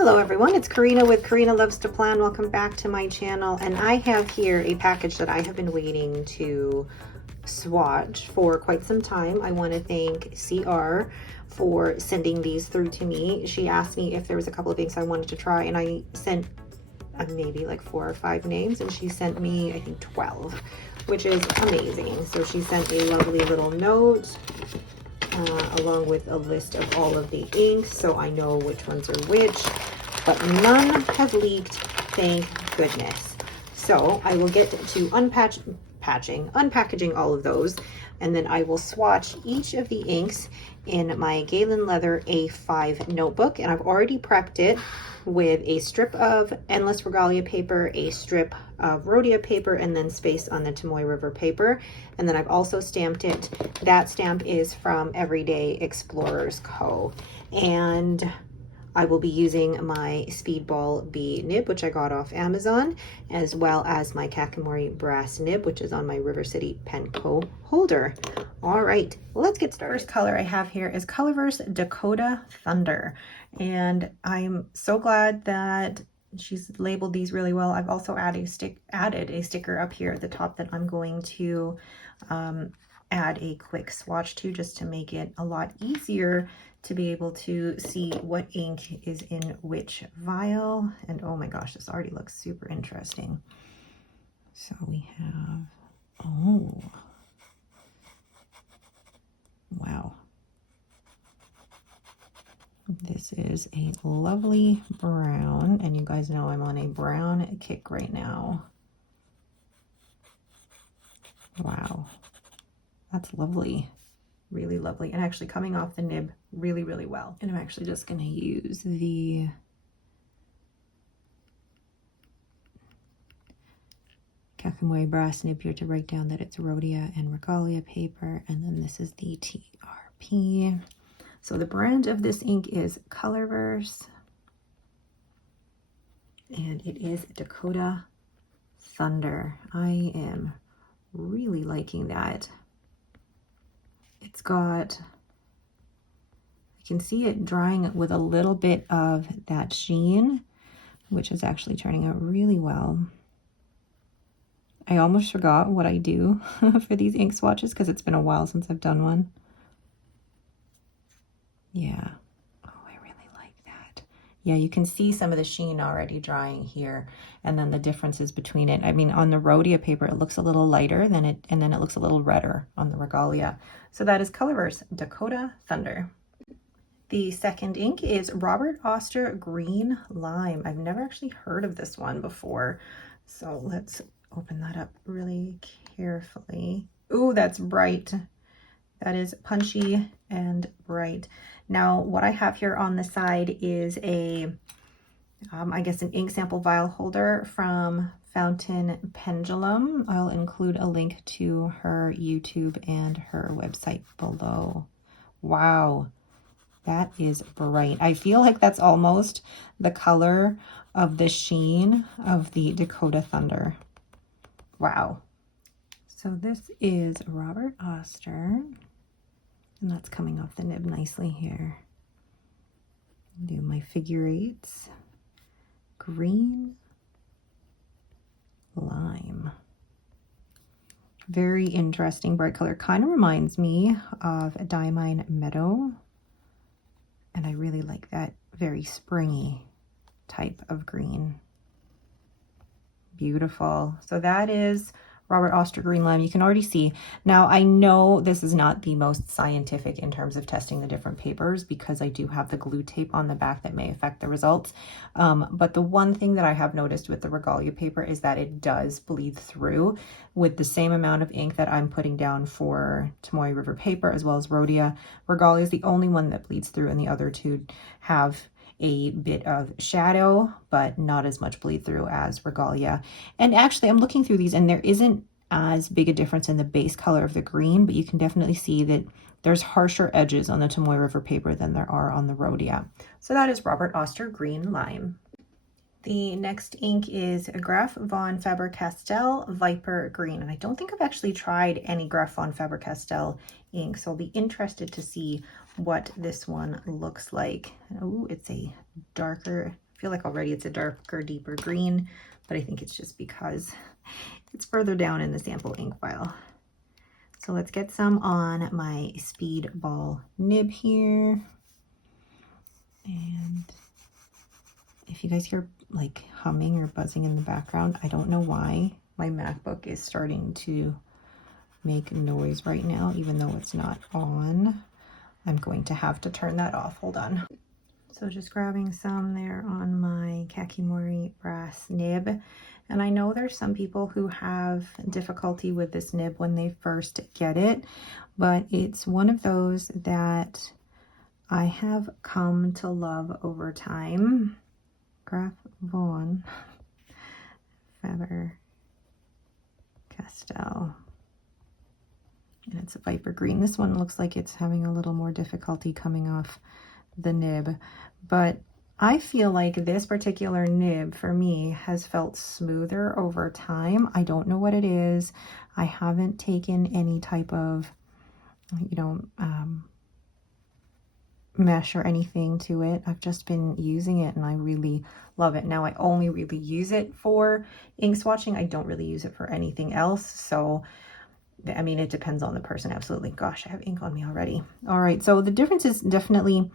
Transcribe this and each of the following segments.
Hello everyone, it's Karina with Karina Loves to Plan. Welcome back to my channel, and I have here a package that I have been waiting to swatch for quite some time. I want to thank CR for sending these through to me. She asked me if there was a couple of inks I wanted to try, and I sent maybe like 4 or 5 names, and she sent me I think 12, which is amazing. So she sent a lovely little note along with a list of all of the inks, so I know which ones are which, but none have leaked, thank goodness. So I will get to unpackaging all of those, and then I will swatch each of the inks in my Galen Leather A5 notebook, and I've already prepped it with a strip of Endless Regalia paper, a strip of Rhodia paper, and then space on the Tomoe River paper. And then I've also stamped it. That stamp is from Everyday Explorers Co. And I will be using my Speedball Bee nib, which I got off Amazon, as well as my Kakimori Brass Nib, which is on my River City Pen Co. holder. All right, let's get started. First color I have here is Colorverse Dakota Thunder. And I'm so glad that she's labeled these really well. I've also added a sticker up here at the top that I'm going to add a quick swatch to, just to make it a lot easier to be able to see what ink is in which vial. And oh my gosh, this already looks super interesting. So we have, oh, wow. This is a lovely brown, and you guys know I'm on a brown kick right now. Wow, that's lovely. Really lovely, and actually coming off the nib really, really well. And I'm actually just going to use the Kakimori Brass Nib here to write down that it's Rhodia and Regalia paper, and then this is the TRP. So the brand of this ink is Colorverse, and it is Dakota Thunder. I am really liking that. It's got, I can see it drying with a little bit of that sheen, which is actually turning out really well. I almost forgot what I do for these ink swatches because it's been a while since I've done one. Yeah. Oh, I really like that. Yeah, you can see some of the sheen already drying here, and then the differences between it. I mean, on the Rhodia paper, it looks a little lighter than it, and then it looks a little redder on the Regalia. So that is Colorverse Dakota Thunder. The second ink is Robert Auster Green Lime. I've never actually heard of this one before, so let's open that up really carefully. Ooh, that's bright. That is punchy and bright. Now, what I have here on the side is a, I guess an ink sample vial holder from Fountain Pendulum. I'll include a link to her YouTube and her website below. Wow, that is bright. I feel like that's almost the color of the sheen of the Dakota Thunder. Wow. So this is Robert Auster, and that's coming off the nib nicely here. Do my figure eights. Green lime. Very interesting bright color. Kind of reminds me of a Diamine Meadow, and I really like that very springy type of green. Beautiful. So that is Robert Auster Green Lime. You can already see. Now, I know this is not the most scientific in terms of testing the different papers because I do have the glue tape on the back that may affect the results. But the one thing that I have noticed with the Regalia paper is that it does bleed through with the same amount of ink that I'm putting down for Tomoe River paper as well as Rhodia. Regalia is the only one that bleeds through, and the other two have a bit of shadow, but not as much bleed through as Regalia. And actually, I'm looking through these, and there isn't as big a difference in the base color of the green, but you can definitely see that there's harsher edges on the Tomoe River paper than there are on the Rhodia. So that is Robert Auster Green Lime. The next ink is Graf von Faber-Castell Viper Green, and I don't think I've actually tried any Graf von Faber-Castell ink, so I'll be interested to see what this one looks like. Oh, it's a darker feel like already it's a darker, deeper green, but I think it's just because it's further down in the sample ink file. So let's get some on my Speedball nib here. And if you guys hear like humming or buzzing in the background, I don't know why. My MacBook is starting to make noise right now, even though it's not on. I'm going to have to turn that off. Hold on. So just grabbing some there on my Kakimori Brass Nib. And I know there's some people who have difficulty with this nib when they first get it, but it's one of those that I have come to love over time. Graf von Faber-castell. And it's a Viper green. This one looks like it's having a little more difficulty coming off the nib, but I feel like this particular nib for me has felt smoother over time. I don't know what it is. I haven't taken any type of, you know, mesh or anything to it. I've just been using it and I really love it. Now I only really use it for ink swatching. I don't really use it for anything else. So I mean, it depends on the person. Absolutely. Gosh, I have ink on me already. All right. So the difference is definitely,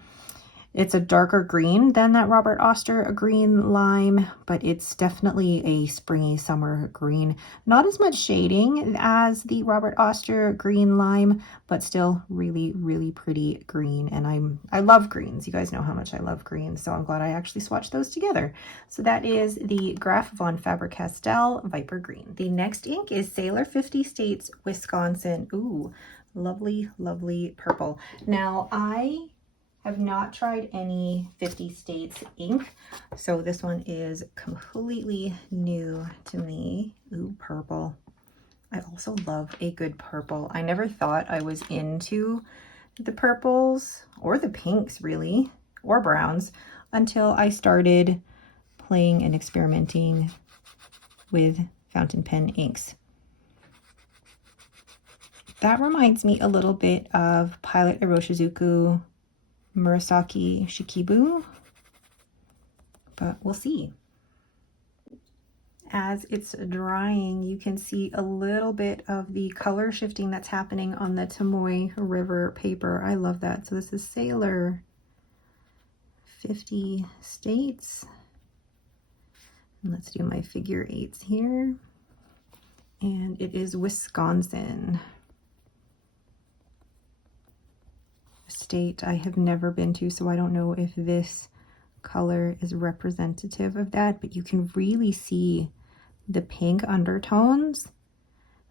it's a darker green than that Robert Auster green lime, but it's definitely a springy summer green. Not as much shading as the Robert Auster green lime, but still really, really pretty green. And I love greens. You guys know how much I love greens, so I'm glad I actually swatched those together. So that is the Graf von Faber-Castell Viper Green. The next ink is Sailor 50 States, Wisconsin. Ooh, lovely, lovely purple. Now I have not tried any 50 States ink, so this one is completely new to me. Ooh, purple. I also love a good purple. I never thought I was into the purples or the pinks really, or browns, until I started playing and experimenting with fountain pen inks. That reminds me a little bit of Pilot Iroshizuku Murasaki Shikibu, but we'll see. As it's drying, you can see a little bit of the color shifting that's happening on the Tomoe River paper. I love that. So this is Sailor 50 States. And let's do my figure eights here. And it is Wisconsin. State I have never been to, so I don't know if this color is representative of that, but you can really see the pink undertones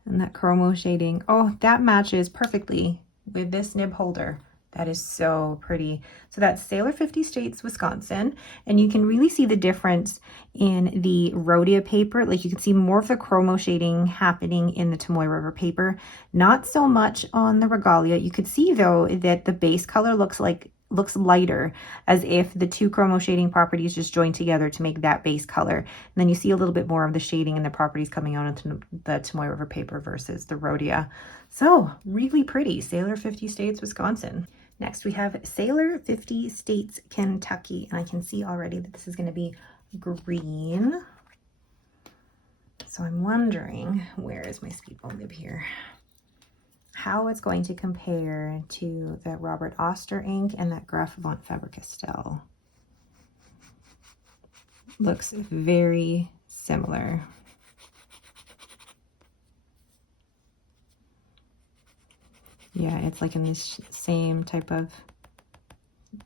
and that chromo shading. Oh, that matches perfectly with this nib holder. That is so pretty. So that's Sailor 50 States, Wisconsin. And you can really see the difference in the Rhodia paper. Like you can see more of the chromo shading happening in the Tomoe River paper. Not so much on the Regalia. You could see though that the base color looks lighter, as if the two chromo shading properties just joined together to make that base color. And then you see a little bit more of the shading and the properties coming out into the Tomoe River paper versus the Rhodia. So really pretty. Sailor 50 States, Wisconsin. Next we have Sailor 50 States, Kentucky, and I can see already that this is going to be green. So I'm wondering, where is my Speedball nib here? How it's going to compare to the Robert Auster ink and that Graf von Faber-Castell. Looks very similar. Yeah, it's like in this same type of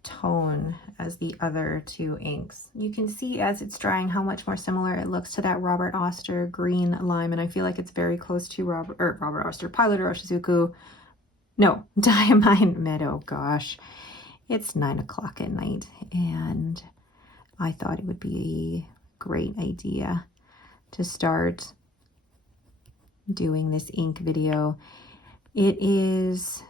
tone as the other two inks. You can see as it's drying how much more similar it looks to that Robert Auster green lime, and I feel like it's very close to Robert Auster Pilot Iroshizuku. No, Diamine Meadow. Gosh, it's 9 o'clock at night, and I thought it would be a great idea to start doing this ink video. It is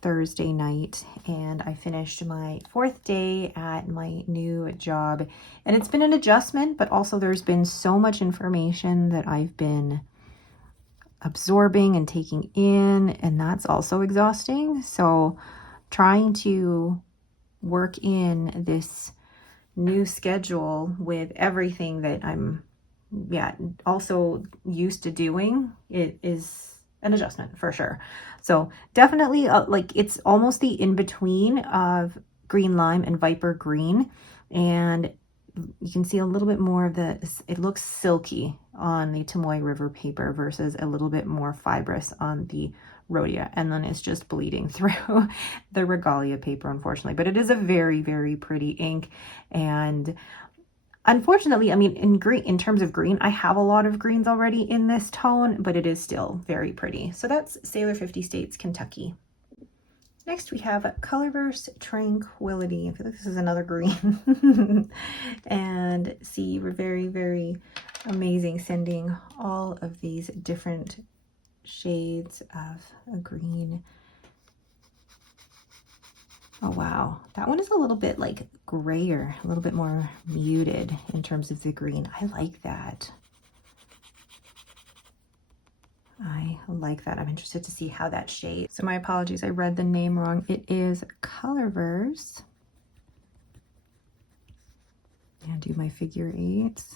Thursday night and I finished my 4th day at my new job, and it's been an adjustment, but also there's been so much information that I've been absorbing and taking in, and that's also exhausting. So trying to work in this new schedule with everything that I'm, yeah, also used to doing, it is an adjustment for sure. So definitely like it's almost the in-between of green lime and viper green, and you can see a little bit more of the, it looks silky on the Tomoe River paper versus a little bit more fibrous on the Rhodia, and then it's just bleeding through the Regalia paper, unfortunately. But it is a very, very pretty ink, and unfortunately, I mean, in green, in terms of green, I have a lot of greens already in this tone, but it is still very pretty. So that's Sailor 50 States, Kentucky. Next, we have Colorverse Tranquility. I feel like this is another green. And see, we're very, very amazing sending all of these different shades of a green. Oh, wow. That one is a little bit like grayer, a little bit more muted in terms of the green. I like that. I like that. I'm interested to see how that shades. So my apologies, I read the name wrong. It is Colorverse. And do my figure eights.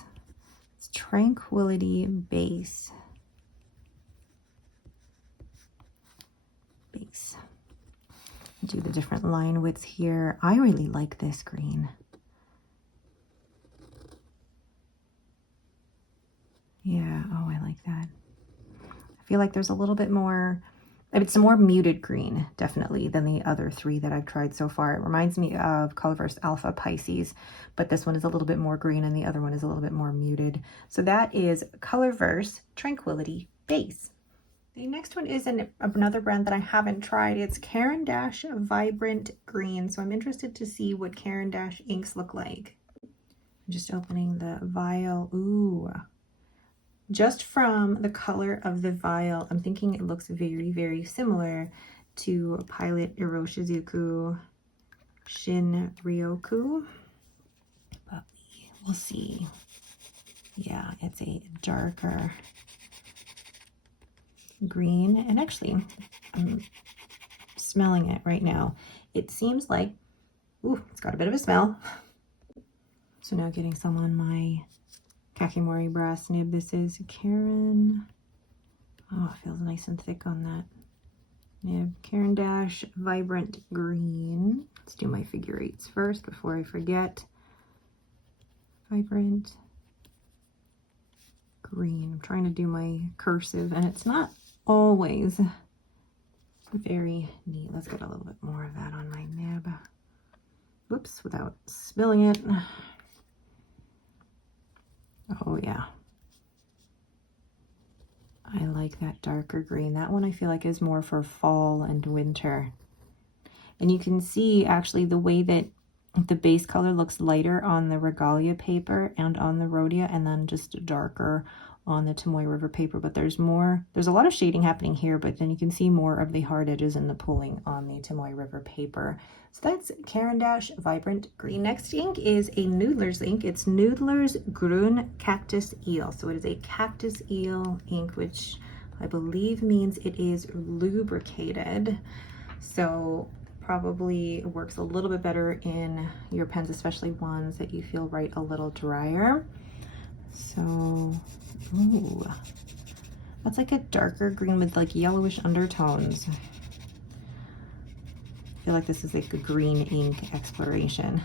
It's Tranquility Base. Base. Do the different line widths here. I really like this green. Yeah, oh, I like that. I feel like there's a little bit more, it's a more muted green, definitely, than the other three that I've tried so far. It reminds me of Colorverse Alpha Pisces, but this one is a little bit more green and the other one is a little bit more muted. So that is Colorverse Tranquility Base. The next one is another brand that I haven't tried. It's Caran d'Ache Vibrant Green. So I'm interested to see what Caran d'Ache inks look like. I'm just opening the vial. Ooh. Just from the color of the vial, I'm thinking it looks very, very similar to Pilot Iroshizuku Shin Ryoku. But we'll see. Yeah, it's a darker green, and actually I'm smelling it right now. It seems like, ooh, it's got a bit of a smell. So now getting some on my Kakimori Brass Nib. This is Caran. Oh, it feels nice and thick on that nib. Caran d'Ache Vibrant Green. Let's do my figure eights first before I forget. Vibrant Green. I'm trying to do my cursive, and it's not always very neat. Let's get a little bit more of that on my nib. Whoops, without spilling it. Oh yeah. I like that darker green. That one I feel like is more for fall and winter. And you can see actually the way that the base color looks lighter on the Regalia paper and on the Rhodia, and then just darker on the Tomoe River paper. But there's a lot of shading happening here, but then you can see more of the hard edges and the pulling on the Tomoe River paper. So that's Caran d'Ache Vibrant Green. Next ink is a Noodler's ink. It's Noodler's Grün Cactus Eel. So it is a cactus eel ink, which I believe means it is lubricated. So probably works a little bit better in your pens, especially ones that you feel write a little drier. So, ooh, that's like a darker green with like yellowish undertones. I feel like this is like a green ink exploration.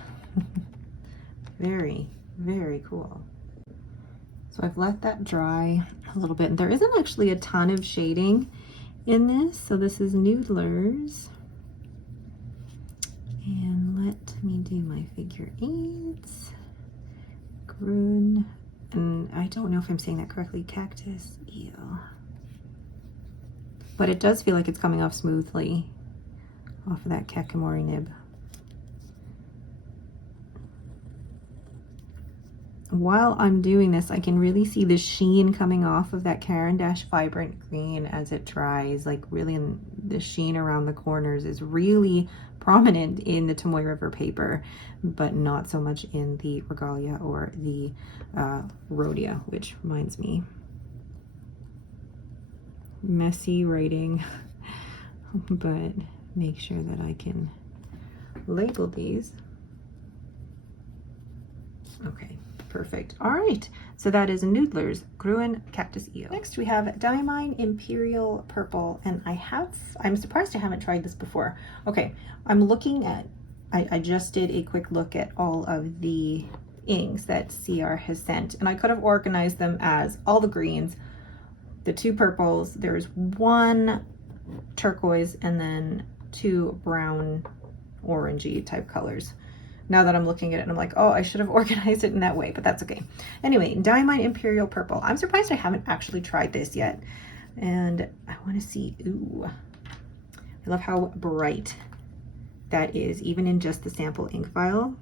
Very, very cool. So I've let that dry a little bit. There isn't actually a ton of shading in this. So this is Noodler's. And let me do my figure eights. Grün, and I don't know if I'm saying that correctly, cactus eel. But it does feel like it's coming off smoothly off of that Kakimori nib. While I'm doing this, I can really see the sheen coming off of that Caran d'Ache Vibrant Green as it dries. Like really, the sheen around the corners is really prominent in the Tomoe River paper, but not so much in the Regalia or the Rhodia, which reminds me, messy writing, but make sure that I can label these. Okay, perfect. All right, so that is Noodler's Gruen Cactus Eel. Next we have Diamine Imperial Purple, and I'm surprised I haven't tried this before. Okay, I'm looking at, I just did a quick look at all of the inks that CR has sent, and I could have organized them as all the greens, the 2 purples, there's 1 turquoise, and then 2 brown orangey type colors. Now that I'm looking at it, and I'm like, oh, I should have organized it in that way, but that's okay. Anyway, Diamine Imperial Purple. I'm surprised I haven't actually tried this yet. And I want to see, ooh, I love how bright that is, even in just the sample ink vial.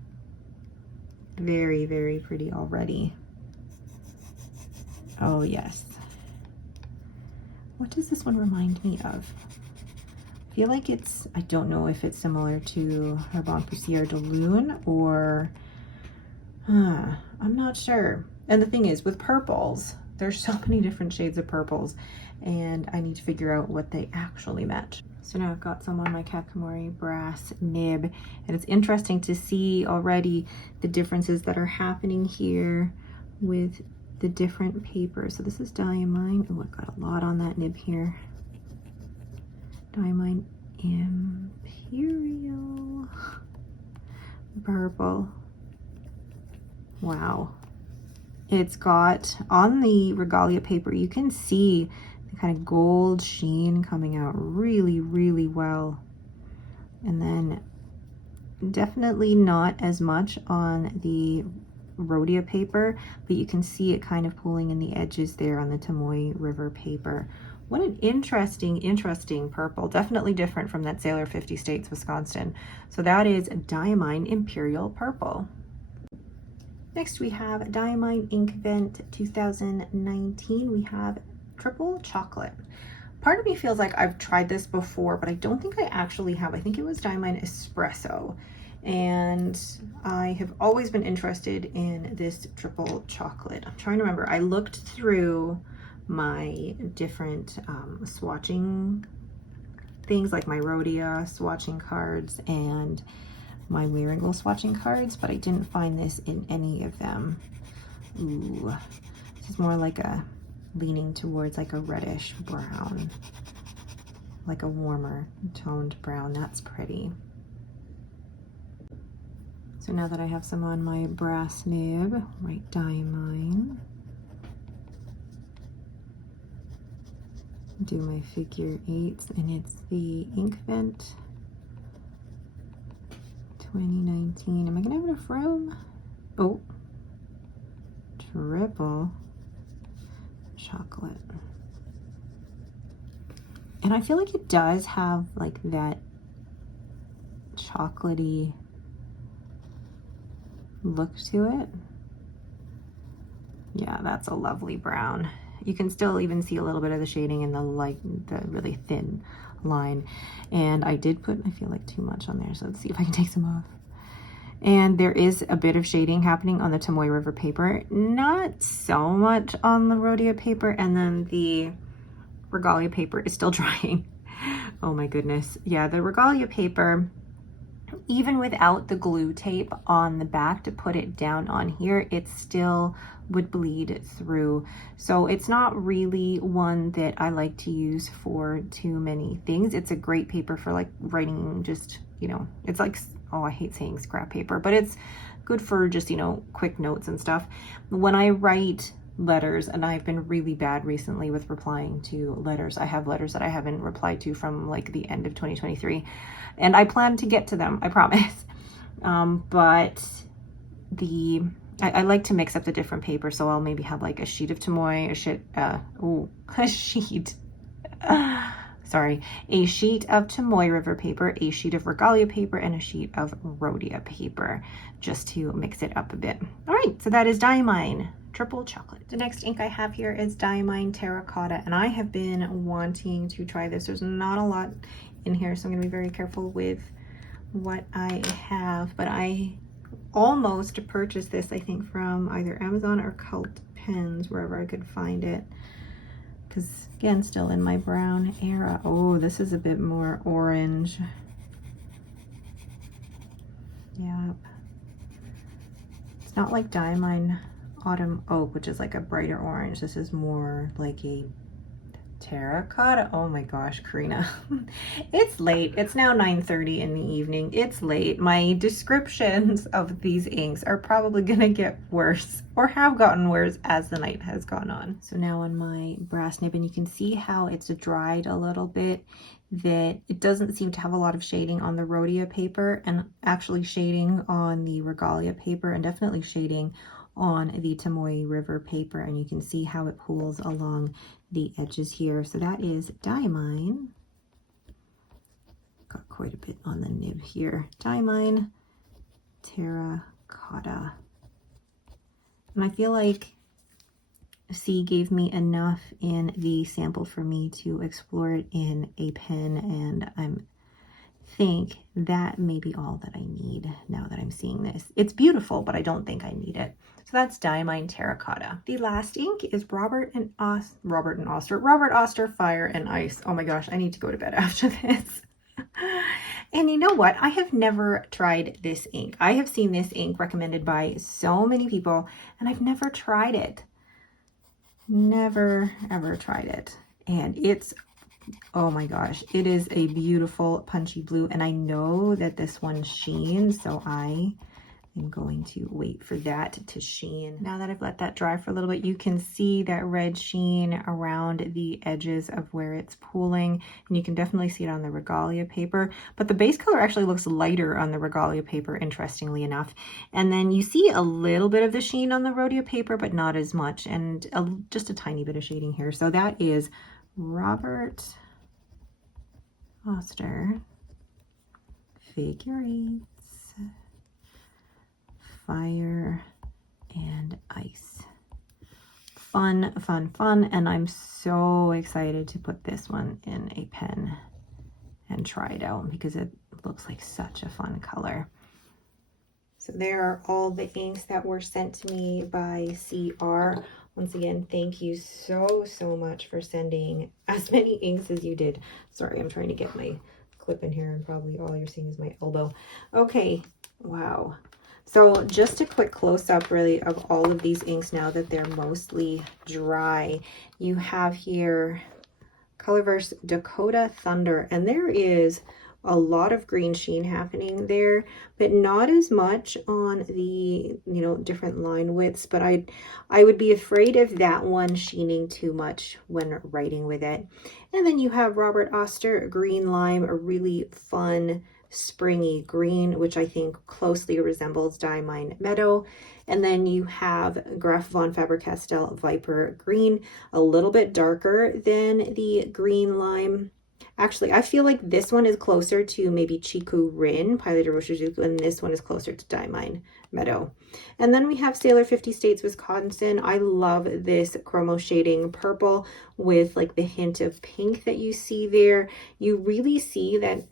Very, very pretty already. Oh, yes. What does this one remind me of? I feel like it's, I don't know if it's similar to Herbon Poussière de Lune or, I'm not sure. And the thing is, with purples, there's so many different shades of purples, and I need to figure out what they actually match. So now I've got some on my Kakimori Brass Nib, and it's interesting to see already the differences that are happening here with the different papers. So this is Diamine. Oh, I've got a lot on that nib here. Diamine Imperial Purple. Wow. It's got, on the regalia paper, you can see the kind of gold sheen coming out really, really well. And then definitely not as much on the Rhodia paper, but you can see it kind of pulling in the edges there on the Tomoe River paper. What an interesting purple. Definitely different from that Sailor 50 States, Wisconsin. So that is Diamine Imperial Purple. Next we have Diamine Inkvent 2019. We have Triple Chocolate. Part of me feels like I've tried this before, but I don't think I actually have. I think it was Diamine Espresso. And I have always been interested in this Triple Chocolate. I'm trying to remember. I looked through my different swatching things, like my Rhodia swatching cards and my Wearingle swatching cards, but I didn't find this in any of them. Ooh, this is more like a leaning towards like a reddish brown, like a warmer toned brown. That's pretty. So now that I have some on my brass nib, right, Diamine, do my figure 8s, and it's the Inkvent 2019. Am I gonna have enough room? Oh, Triple Chocolate. And I feel like it does have like that chocolatey look to it. Yeah, that's a lovely brown. You can still even see a little bit of the shading in the really thin line. And I did put, I feel like, too much on there, so let's see if I can take some off. And there is a bit of shading happening on the Tomoe River paper, not so much on the Rhodia paper, and then the regalia paper is still drying. Oh my goodness. Yeah, the regalia paper, even without the glue tape on the back to put it down on here, it still would bleed through. So it's not really one that I like to use for too many things. It's a great paper for like writing, just, you know, it's like, oh, I hate saying scrap paper, but it's good for just, you know, quick notes and stuff. When I write letters, and I've been really bad recently with replying to letters. I have letters that I haven't replied to from like the end of 2023, and I plan to get to them, I promise. But I like to mix up the different paper, so I'll maybe have like a sheet of Tomoe, a sheet of Tomoe River paper, a sheet of regalia paper, and a sheet of Rhodia paper, just to mix it up a bit. All right, so that is Diamine Triple Chocolate. The next ink I have here is Diamine Terracotta, and I have been wanting to try this. There's not a lot in here, so I'm gonna be very careful with what I have, but I almost purchased this, I think, from either Amazon or Cult Pens, wherever I could find it, because again, still in my brown era. Oh, this is a bit more orange. Yep. It's not like Diamine Autumn Oak, which is like a brighter orange. This is more like a terracotta. Oh my gosh, Karina. It's late. It's now 9:30 in the evening. It's late. My descriptions of these inks are probably gonna get worse or have gotten worse as the night has gone on. So now on my brass nib, and you can see how it's dried a little bit, that it doesn't seem to have a lot of shading on the Rhodia paper, and actually shading on the Regalia paper, and definitely shading on the Tomoe River paper, and you can see how it pools along the edges here. So that is Diamine. Got quite a bit on the nib here. Diamine Terracotta. And I feel like C gave me enough in the sample for me to explore it in a pen, and I think that may be all that I need now that I'm seeing this. It's beautiful, but I don't think I need it. So that's Diamine Terracotta. The last ink is Robert Auster Fire and Ice. Oh my gosh, I need to go to bed after this. And you know what? I have never tried this ink. I have seen this ink recommended by so many people, and I've never tried it. Never, ever tried it. And it's, oh my gosh, it is a beautiful punchy blue, and I know that this one sheens, so I am going to wait for that to sheen. Now that I've let that dry for a little bit, you can see that red sheen around the edges of where it's pooling, and you can definitely see it on the Regalia paper, but the base color actually looks lighter on the Regalia paper, interestingly enough. And then you see a little bit of the sheen on the Rhodia paper, but not as much, and just a tiny bit of shading here. So that is Robert Auster Figure Eights, Fire and Ice. Fun, fun, fun, and I'm so excited to put this one in a pen and try it out because it looks like such a fun color. So there are all the inks that were sent to me by CR. Once again, thank you so much for sending as many inks as you did. Sorry, I'm trying to get my clip in here, and probably all you're seeing is my elbow. Okay, wow. So just a quick close-up really of all of these inks now that they're mostly dry. You have here Colorverse Dakota Thunder, and there is a lot of green sheen happening there, but not as much on the, different line widths. But I would be afraid of that one sheening too much when writing with it. And then you have Robert Auster Green Lime, a really fun springy green, which I think closely resembles Diamine Meadow. And then you have Graf von Faber-Castell Viper Green, a little bit darker than the Green Lime. Actually, I feel like this one is closer to maybe Chiku Rin, Pilot Roshizuku, and this one is closer to Diamine Meadow. And then we have Sailor 50 States, Wisconsin. I love this chromo shading purple with like the hint of pink that you see there. You really see that,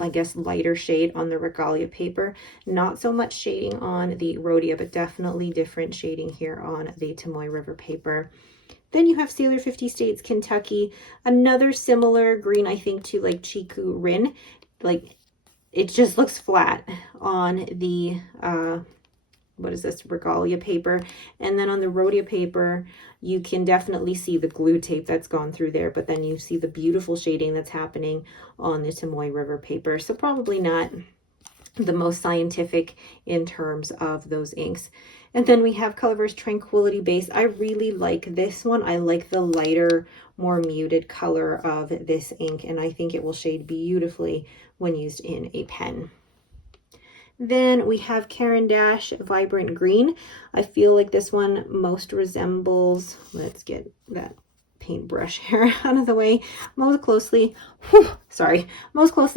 I guess, lighter shade on the Regalia paper. Not so much shading on the Rhodia, but definitely different shading here on the Tomoe River paper. Then you have Sailor 50 States, Kentucky, another similar green, I think, to like Chiku Rin. Like, it just looks flat on the, what is this, Regalia paper. And then on the Rhodia paper, you can definitely see the glue tape that's gone through there, but then you see the beautiful shading that's happening on the Tomoe River paper. So probably not the most scientific in terms of those inks. And then we have Colorverse Tranquility Base. I really like this one. I like the lighter, more muted color of this ink, and I think it will shade beautifully when used in a pen. Then we have Caran Dash Vibrant Green. I feel like this one most resembles, let's get that paintbrush hair out of the way, most closely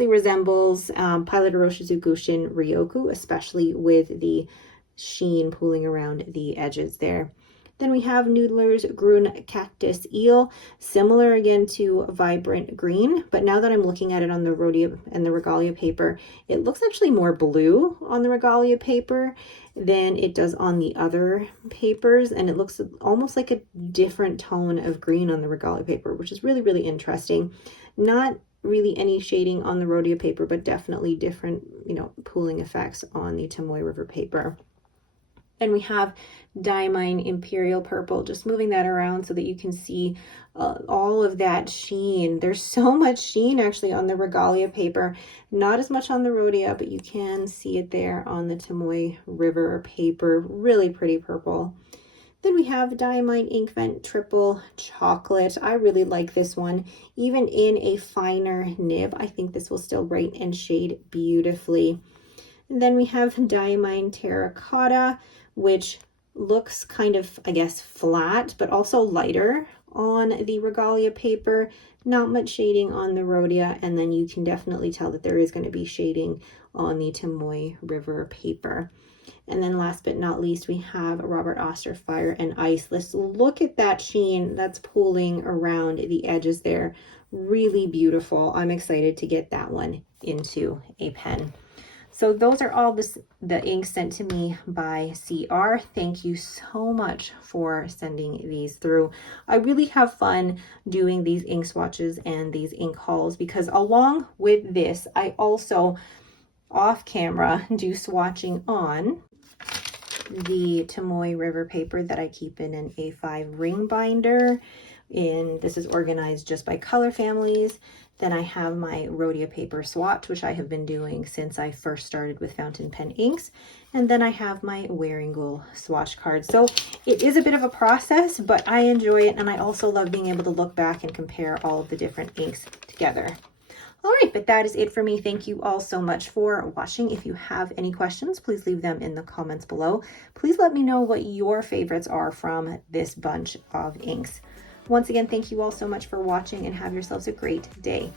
resembles Pilot Roshizuku Shin Ryoku, especially with the sheen pooling around the edges there. Then we have Noodler's Grun Cactus Eel, similar again to Vibrant Green, but now that I'm looking at it on the Rhodia and the Regalia paper, it looks actually more blue on the Regalia paper than it does on the other papers, and it looks almost like a different tone of green on the Regalia paper, which is really, really interesting. Not really any shading on the Rhodia paper, but definitely different, pooling effects on the Tomoe River paper. Then we have Diamine Imperial Purple, just moving that around so that you can see all of that sheen. There's so much sheen actually on the Regalia paper, not as much on the Rhodia, but you can see it there on the Tomoe River paper. Really pretty purple. Then we have Diamine Ink Vent Triple Chocolate. I really like this one. Even in a finer nib, I think this will still brighten and shade beautifully. And then we have Diamine Terracotta, which looks kind of, I guess, flat, but also lighter on the Regalia paper. Not much shading on the Rhodia, and then you can definitely tell that there is going to be shading on the Tomoe River paper. And then last but not least, we have Robert Auster Fire and Ice. Let's look at that sheen that's pooling around the edges there. Really beautiful. I'm excited to get that one into a pen. So those are all the inks sent to me by CR. Thank you so much for sending these through. I really have fun doing these ink swatches and these ink hauls because along with this, I also off camera do swatching on the Tomoe River paper that I keep in an A5 ring binder. This is organized just by color families. Then I have my Rhodia paper swatch, which I have been doing since I first started with fountain pen inks. And then I have my Wearingeul swatch card. So it is a bit of a process, but I enjoy it. And I also love being able to look back and compare all of the different inks together. All right, but that is it for me. Thank you all so much for watching. If you have any questions, please leave them in the comments below. Please let me know what your favorites are from this bunch of inks. Once again, thank you all so much for watching and have yourselves a great day.